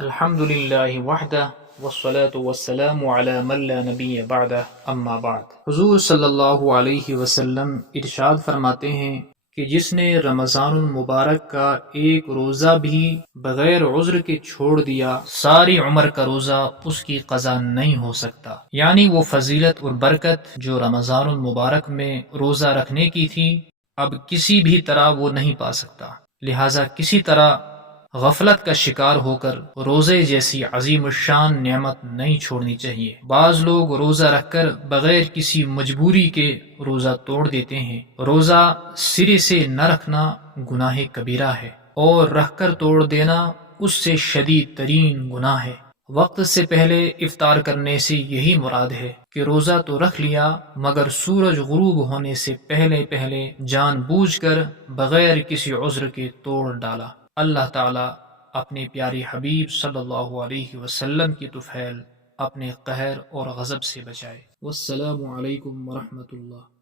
الحمد للہ وحدہ والصلاة والسلام علی من لا نبی بعدہ اما بعد۔ حضور صلی اللہ علیہ وسلم ارشاد فرماتے ہیں کہ جس نے رمضان المبارک کا ایک روزہ بھی بغیر عذر کے چھوڑ دیا، ساری عمر کا روزہ اس کی قضا نہیں ہو سکتا۔ یعنی وہ فضیلت اور برکت جو رمضان المبارک میں روزہ رکھنے کی تھی، اب کسی بھی طرح وہ نہیں پا سکتا۔ لہٰذا کسی طرح غفلت کا شکار ہو کر روزے جیسی عظیم الشان نعمت نہیں چھوڑنی چاہیے۔ بعض لوگ روزہ رکھ کر بغیر کسی مجبوری کے روزہ توڑ دیتے ہیں۔ روزہ سرے سے نہ رکھنا گناہ کبیرہ ہے، اور رکھ کر توڑ دینا اس سے شدید ترین گناہ ہے۔ وقت سے پہلے افطار کرنے سے یہی مراد ہے کہ روزہ تو رکھ لیا مگر سورج غروب ہونے سے پہلے جان بوجھ کر بغیر کسی عذر کے توڑ ڈالا۔ اللہ تعالیٰ اپنے پیارے حبیب صلی اللہ علیہ وسلم کی طفیل اپنے قہر اور غضب سے بچائے۔ والسلام علیکم ورحمۃ اللہ۔